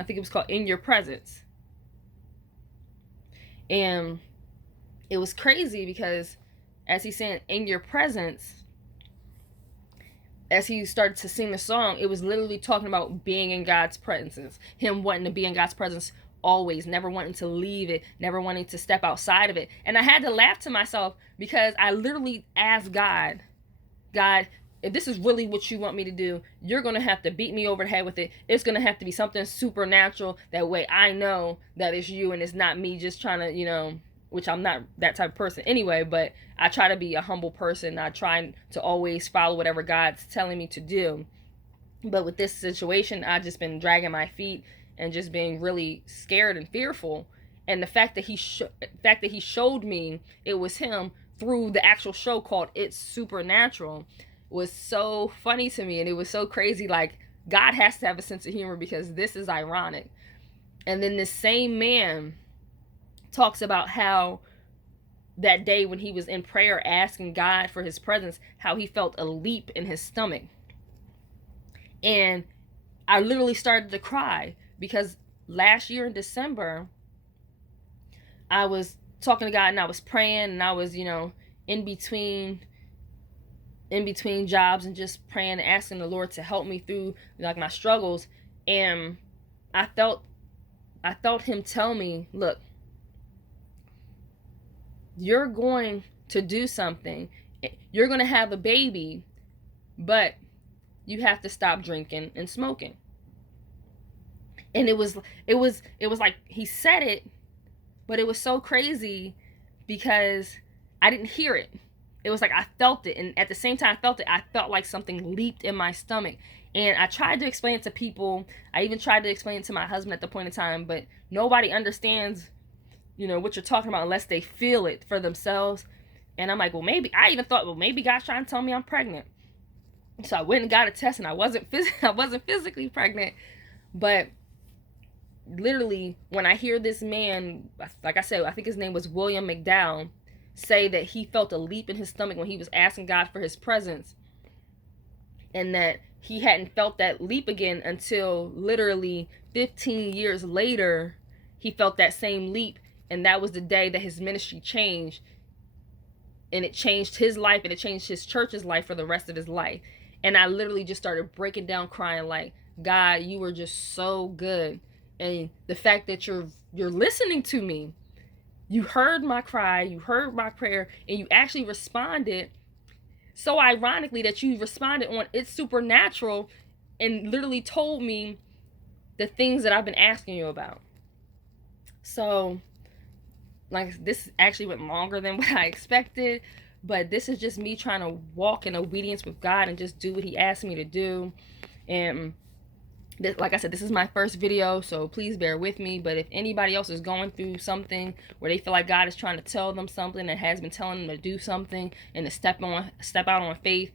I think it was called In Your Presence. And it was crazy because as he's saying in your presence, as he started to sing the song, it was literally talking about being in God's presence, him wanting to be in God's presence always, never wanting to leave it, never wanting to step outside of it. And I had to laugh to myself because I literally asked God, if this is really what you want me to do, you're going to have to beat me over the head with it. It's going to have to be something supernatural. That way I know that it's you and it's not me just trying to, which I'm not that type of person anyway, but I try to be a humble person. I try to always follow whatever God's telling me to do. But with this situation, I've just been dragging my feet and just being really scared and fearful. And the fact that he showed me it was him through the actual show called It's Supernatural was so funny to me, and it was so crazy. Like, God has to have a sense of humor because this is ironic. And then this same man talks about how that day when he was in prayer asking God for his presence, how he felt a leap in his stomach. And I literally started to cry because last year in December, I was talking to God and I was praying, and I was, in between jobs and just praying and asking the Lord to help me through like my struggles. And I felt him tell me, look, you're going to do something. You're going to have a baby, but you have to stop drinking and smoking. And it was like he said it, but it was so crazy because I didn't hear it. It was like I felt it, and at the same time I felt it, I felt like something leaped in my stomach. And I tried to explain it to people. I even tried to explain it to my husband at the point in time, but nobody understands, what you're talking about unless they feel it for themselves. And I'm like, well, maybe I even thought, well, maybe God's trying to tell me I'm pregnant. So I went and got a test, and I wasn't physically pregnant, but literally when I hear this man, like I said, I think his name was William McDowell, say that he felt a leap in his stomach when he was asking God for his presence, and that he hadn't felt that leap again until literally 15 years later he felt that same leap. And that was the day that his ministry changed, and it changed his life, and it changed his church's life for the rest of his life. And I literally just started breaking down crying like, God, you were just so good. And the fact that you're listening to me, you heard my cry, you heard my prayer, and you actually responded. So ironically that you responded on It's Supernatural and literally told me the things that I've been asking you about. So, like, this actually went longer than what I expected, but this is just me trying to walk in obedience with God and just do what he asked me to do. And like I said, this is my first video, so please bear with me. But if anybody else is going through something where they feel like God is trying to tell them something and has been telling them to do something and to step out on faith,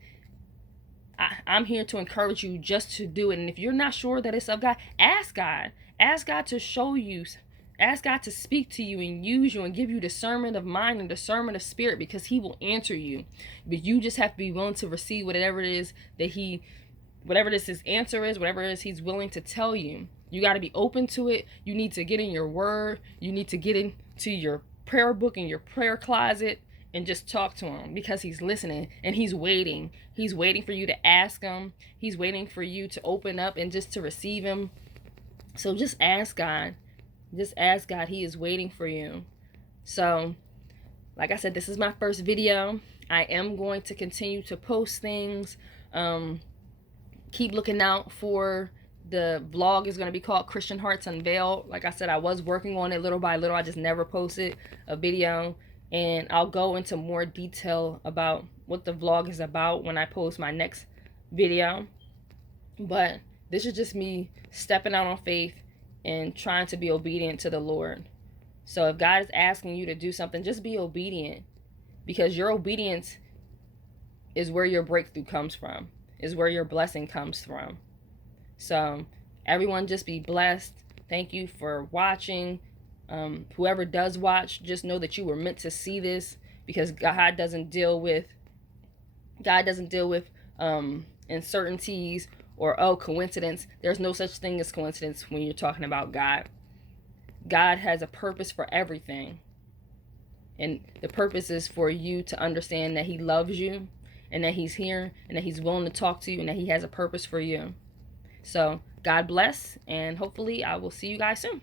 I'm here to encourage you just to do it. And if you're not sure that it's of God, ask God. Ask God to show you. Ask God to speak to you and use you and give you discernment of mind and discernment of spirit, because he will answer you. But you just have to be willing to receive whatever it is that whatever this his answer is, whatever it is he's willing to tell you. You got to be open to it. You need to get in your word. You need to get into your prayer book and your prayer closet and just talk to him, because he's listening and he's waiting. He's waiting for you to ask him. He's waiting for you to open up and just to receive him. So just ask God. Just ask God. He is waiting for you. So, like I said, this is my first video. I am going to continue to post things. Keep looking out for the vlog. Is going to be called Christian Hearts Unveiled. Like I said, I was working on it little by little. I just never posted a video. And I'll go into more detail about what the vlog is about when I post my next video. But this is just me stepping out on faith and trying to be obedient to the Lord. So if God is asking you to do something, just be obedient, because your obedience is where your breakthrough comes from, is where your blessing comes from. So everyone just be blessed. Thank you for watching. Whoever does watch, just know that you were meant to see this, because God doesn't deal with uncertainties or, oh, coincidence. There's no such thing as coincidence when you're talking about God. God has a purpose for everything. And the purpose is for you to understand that he loves you, and that he's here, and that he's willing to talk to you, and that he has a purpose for you. So God bless, and hopefully I will see you guys soon.